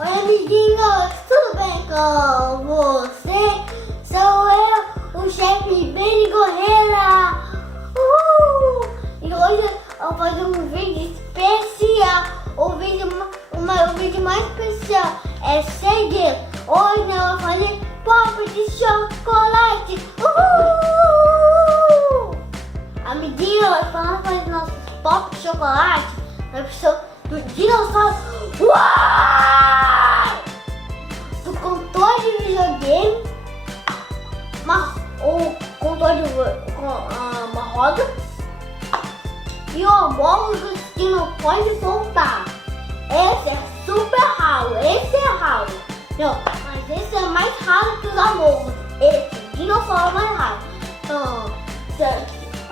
Oi, amiguinhos, tudo bem com você? Sou eu, o chefe Benny Correia. E hoje eu vou fazer um vídeo especial. O vídeo mais especial é segredo. Hoje eu vou fazer pop de chocolate. Amiguinhos, vamos fazer nossos pop de chocolate. Nós precisamos do dinossauro. Do controle de videogame, o controle com uma roda e o óvulos que não pode voltar. Esse é super raro, esse é raro. Não, mas esse é mais raro que os amogos. Esse dinossauro é mais raro. Então,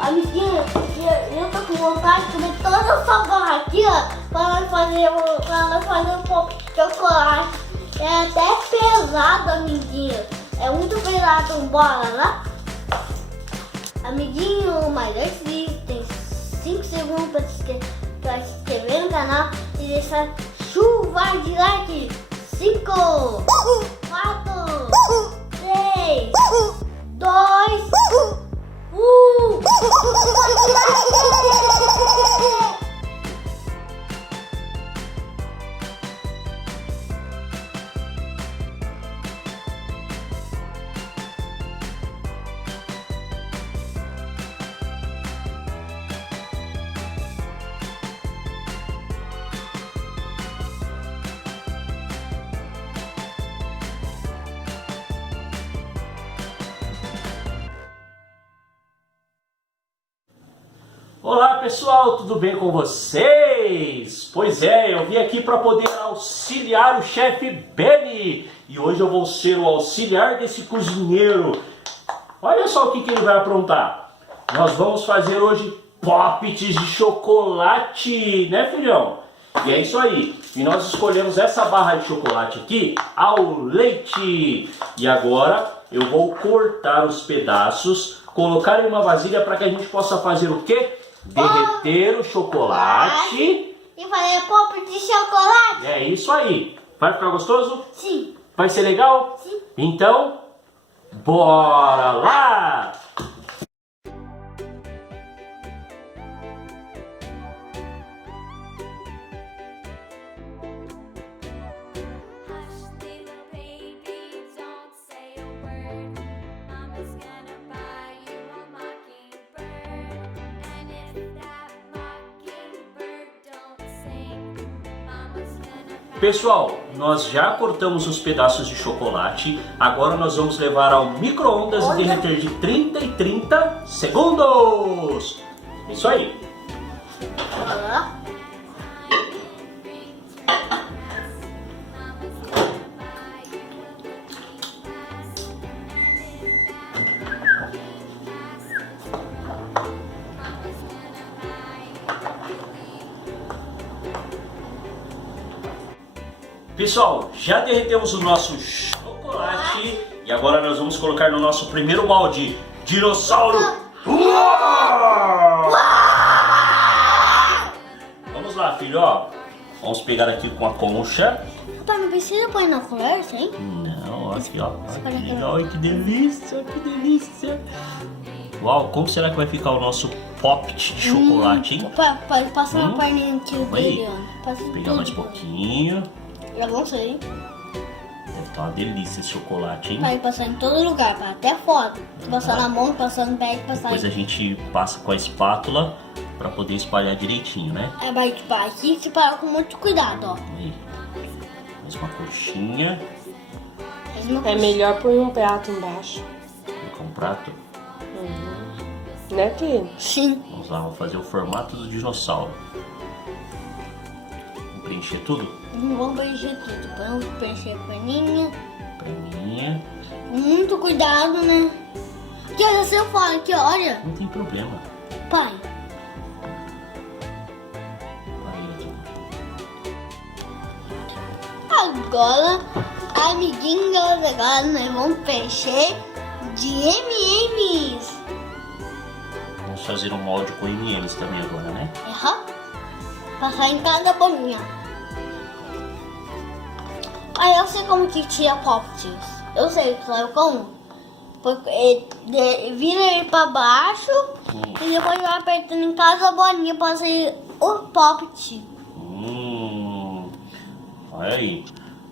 amiguinho, eu tô com vontade de comer toda essa barra aqui, ó, para nós fazer um pouco de chocolate. É até pesado, amiguinho. É muito pesado, bora lá? Amiguinho, mas antes disso, tem 5 segundos para se inscrever no canal e deixar chuva de like. 5, 4, 3, 2, 1. Olá pessoal, tudo bem com vocês? Pois é, eu vim aqui para poder auxiliar o chefe Benny e hoje eu vou ser o auxiliar desse cozinheiro. Olha só o que ele vai aprontar. Nós vamos fazer hoje pops de chocolate, né filhão? E é isso aí. E nós escolhemos essa barra de chocolate aqui ao leite. E agora eu vou cortar os pedaços, colocar em uma vasilha para que a gente possa fazer o quê? Derreter o chocolate e fazer pop de chocolate. É isso aí. Vai ficar gostoso? Sim. Vai ser legal? Sim. Então, bora lá! Pessoal, nós já cortamos os pedaços de chocolate, agora nós vamos levar ao micro-ondas e derreter de 30 em 30 segundos. Isso aí. Pessoal, já derretemos o nosso chocolate e agora nós vamos colocar no nosso primeiro balde. Dinossauro! Uau! Vamos lá, filho, ó. Vamos pegar aqui com a concha. Papai, não precisa pôr na colher, sim? Não, aqui, ó. Aqui, olha que delícia, que delícia. Uau, como será que vai ficar o nosso pop de chocolate, hein? Pode passar uma perninha aqui dele, ó. Vou pegar mais pouquinho. Eu não sei. Deve estar uma delícia esse chocolate, hein? Vai passar em todo lugar, até fora. Se passar na mão, passar no pé, passar. Depois a gente passa com a espátula para poder espalhar direitinho, né? É, vai aqui se parar com muito cuidado, ó. Aí. Mais uma coxinha. É melhor pôr um prato embaixo. Com um prato. Né, filho? Sim. Vamos lá, vamos fazer o formato do dinossauro. Vamos preencher tudo? Vamos preencher tudo. Vamos preencher a paninha. Paninha. Com muito cuidado, né? Aqui, olha, se eu falo aqui, olha. Não tem problema. Pai. Agora, amiguinhos, agora nós vamos preencher de M&M's. Vamos fazer um molde com M&M's também agora, né? Passar em cada bolinha. Aí eu sei como que tira Poppets. Eu sei, sabe como? Vira ele pra baixo e depois vai apertando em cada bolinha pra sair o Poppet. Olha aí.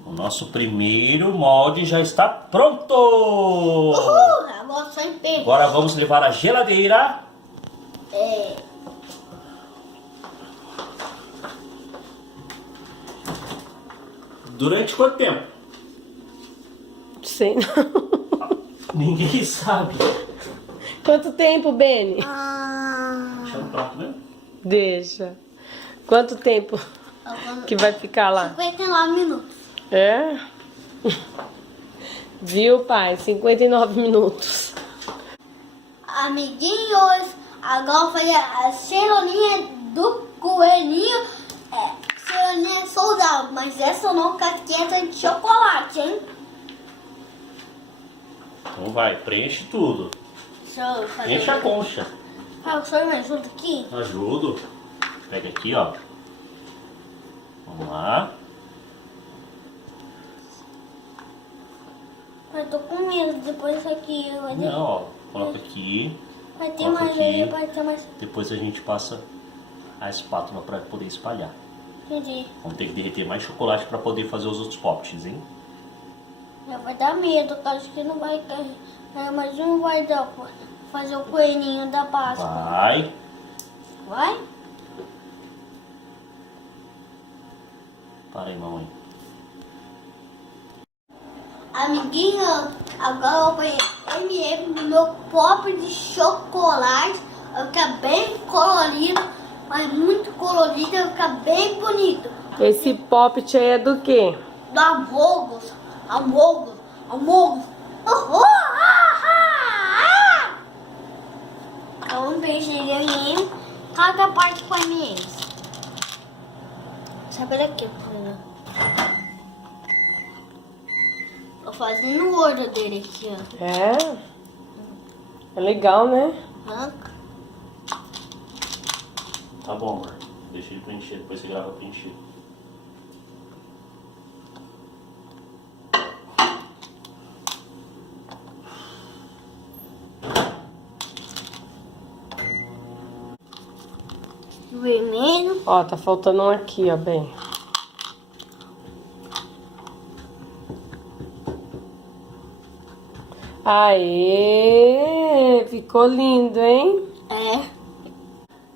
O nosso primeiro molde já está pronto! Agora só empenho. Agora vamos levar à geladeira. Durante quanto tempo? Sei não. Ninguém sabe. Quanto tempo, Beni? Deixa no prato mesmo. Deixa. Quanto tempo que vai ficar lá? 59 minutos. É? Viu, pai? 59 minutos. Amiguinhos, agora foi a cerolinha do coelhinho. Cerolinha saudável, mas essa não casqueta de chocolate, hein? Então vai, preenche tudo. Deixa eu fazer. Enche a concha. O senhor me ajuda aqui? Ajudo. Pega aqui, ó. Vamos lá. Eu tô com medo depois disso aqui. Não, ó. Coloca aqui. Vai ter Coloca mais aqui. aí, vai ter mais. Depois a gente passa a espátula para poder espalhar. Entendi. Vamos ter que derreter mais chocolate para poder fazer os outros pops, hein? Já vai dar medo, eu acho que não vai cair. Mas não vai dar pra fazer o coelhinho da Páscoa. Vai. Vai? Para aí, mamãe. Amiguinho, agora eu vou pôr M&M no meu pop de chocolate. Vai ficar bem colorido, mas muito colorido, vai ficar bem bonito. Esse poppet aí é do quê? Da Amogos. Amogos. Então, um beijo de M&M. Cada parte com M&M's. Sabe daqui, por Tô fazendo o olho dele aqui, ó. É? É legal, né? Branco. Tá bom, amor. Deixa ele preencher, depois você grava preencher. Vermelho. Ó, tá faltando um aqui, ó, bem. Aê! Ficou lindo, hein? É.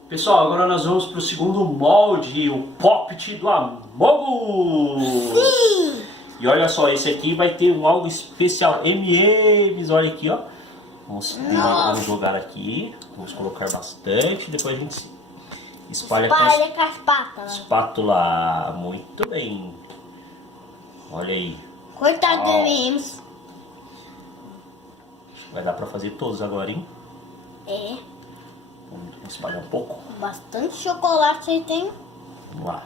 Pessoal, agora nós vamos para o segundo molde, o Poppet do Amogo! Sim! E olha só, esse aqui vai ter um algo especial, M&M's, olha aqui, ó. Vamos jogar aqui, vamos colocar bastante, depois a gente espalha com a Espalha com as patas. espátula. Muito bem. Olha aí, Coitado do Uau. M&M's. vai dar para fazer todos agora, hein? É. Vamos espalhar um pouco. Bastante chocolate aí tem. Vamos lá.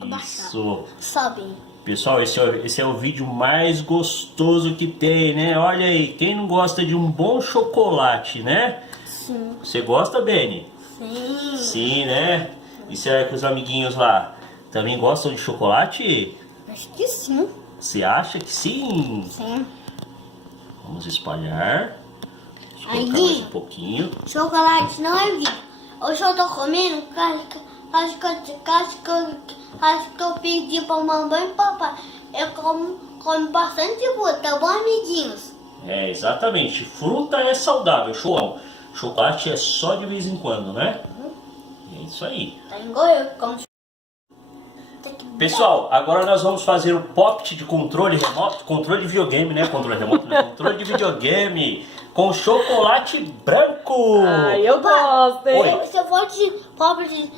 Olha isso. Sobe. Pessoal, esse é o vídeo mais gostoso que tem, né? Olha aí, quem não gosta de um bom chocolate, né? Sim. Você gosta, Beni? Sim. Sim, né? E será que os amiguinhos lá também gostam de chocolate? Acho que sim. Você acha que sim? Sim. Vamos espalhar. Deixa eu Aí. colocar mais um pouquinho. Chocolate não é vida. Hoje eu tô comendo casca que eu pedi pra mamãe e papai. Eu como bastante fruta, tá bom, amiguinhos? É, exatamente. Fruta é saudável, show. Chocolate é só de vez em quando, né? É isso aí. Tá igual eu como tem que Pessoal, agora nós vamos fazer o Poppet de controle remoto, controle de videogame, né? Controle remoto, né? Controle de videogame com chocolate branco. Ai, eu gosto, hein? Oi. Se eu for de pobre,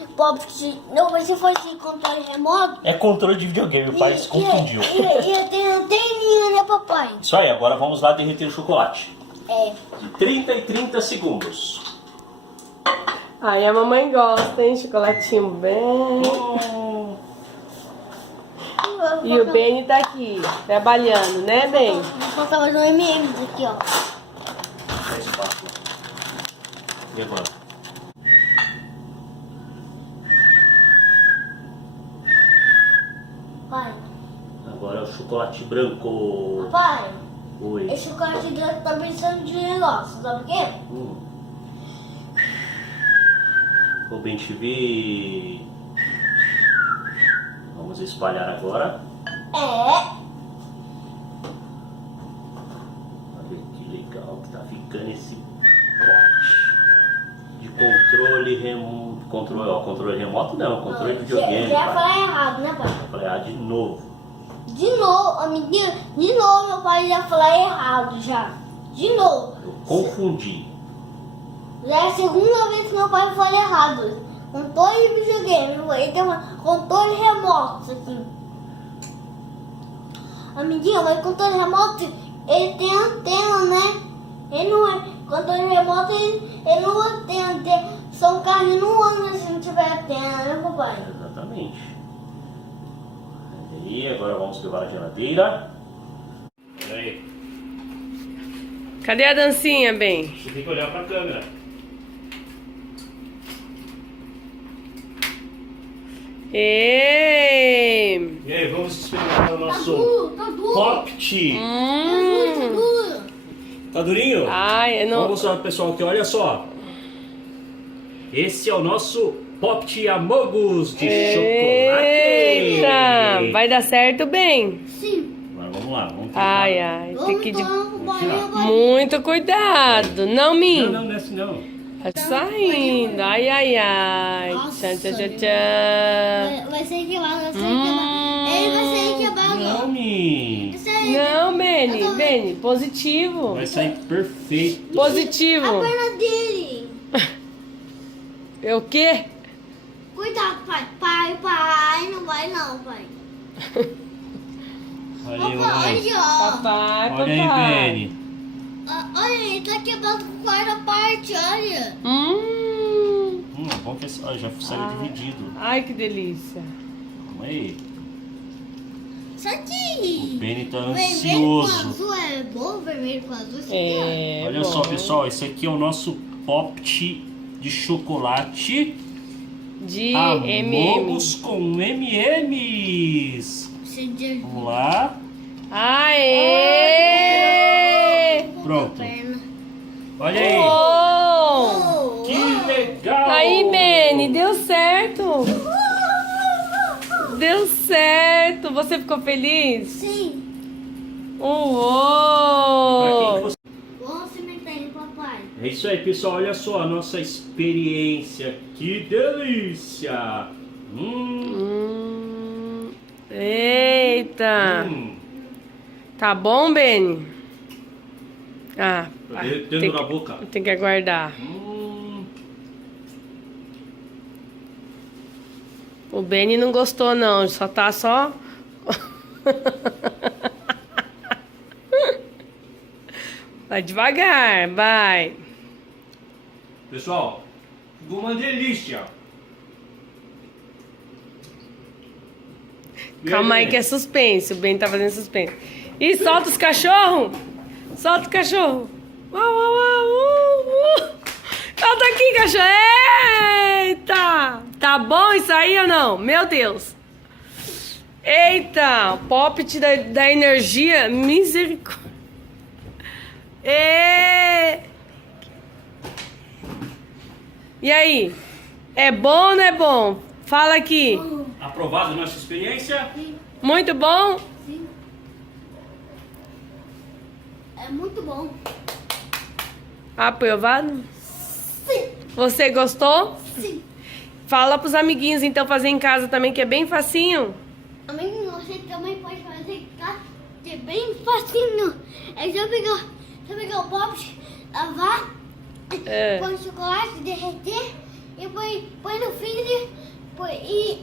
não, mas se for de controle remoto. É controle de videogame, o pai se confundiu. E tem anteninha, né, papai? Isso aí, agora vamos lá derreter o chocolate. É. De 30 em 30 segundos. Ai, a mamãe gosta, hein? Chocolatinho bem. E o Beni tá aqui, trabalhando, né, Beni? Vou colocar mais um M&M's aqui, ó. A espátula. E agora? chocolate branco. Papai, Oi. esse chocolate branco tá precisando de negócio, sabe o quê? O Ben TV. Vamos espalhar agora. É. Olha que legal que tá ficando esse pote de controle remoto. Controle remoto não, controle de videogame. Já ia pai. falar errado, né, pai? Eu falei, de novo. De novo, amiguinho, de novo meu pai ia falar errado já. De novo. Eu confundi. Já é a segunda vez que meu pai fala errado. Controle de videogame, ele tem um controle remoto, isso aqui. Amiguinho, mas controle remoto, ele tem antena, né? Ele não é. Controle remoto, ele não tem antena. Só um carrinho não anda se não tiver antena, né, papai? Exatamente. E agora vamos levar a geladeira. E aí? Cadê a dancinha, Ben? Você tem que olhar pra câmera. Ei! E aí, vamos experimentar o nosso Tá duro. Popt. Tá duro. Tá durinho? Ai, eu não. Vamos mostrar pro pessoal aqui, olha só. Esse é o nosso Popt Amogus de chocolate. Eita! Vai dar certo, Ben? Sim. Agora vamos lá, vamos tentar. Ai, tem que ir de tirar. muito cuidado. Não, Min. Não, não é assim não. Tá saindo. Ai, ai, ai. Nossa. Tchan, tchan, tchan, tchan. Vai ser queimado, vai ser queimado. Ele vai ser queimado. Não, Mi. Não, Beni, Beni. Positivo. Vai sair perfeito. A Positivo. perna dele. É o quê? Cuidado, pai. Pai. Não vai não, pai. Aí, Papai, mamãe. olha, ó. Papai, Olha aí, papai. Beni. Olha, ele tá quebrado com quarta parte, olha. Bom que já saiu dividido. Ai, que delícia. Vamos aí. Isso aqui. O Beni tá Vermelho com ansioso. azul é bom, vermelho com azul. Isso aqui, É, Olha bom. só, pessoal. Esse aqui é o nosso Popt de chocolate. De MM. Amogus com M&M's. ó. Cheio de- Vamos lá. Aê! Pronto. Perna. Olha aí. Oh! Que legal. Aí, Beni, deu certo. Deu certo. Você ficou feliz? Sim. Pra quem Uou! que você... Vamos cemitério, papai. É isso aí, pessoal. Olha só a nossa experiência. Que delícia. Eita! Tá bom, Beni? Ah, Dentro da boca. tem que aguardar. O Beni não gostou, não. Só tá só... Vai devagar, vai. Pessoal, ficou uma delícia. Calma aí que é suspense. O Ben tá fazendo suspense. Ih, solta os cachorros! Solta o cachorro! Uau, uau, uau! Solta aqui, cachorro! Eita! Tá bom isso aí ou não? Meu Deus! Eita! Popt da energia. Misericórdia! E aí? É bom ou não é bom? Fala aqui. Aprovado a nossa experiência? Muito bom? Sim. É muito bom. Aprovado? Sim. Você gostou? Sim. Fala pros amiguinhos então fazer em casa também, que é bem facinho. Amigo, você também pode fazer, tá? Que é bem facinho. É só pegar o pop, lavar, põe o chocolate, derreter, e põe no freezer,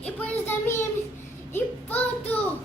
e põe os M&M's e pronto.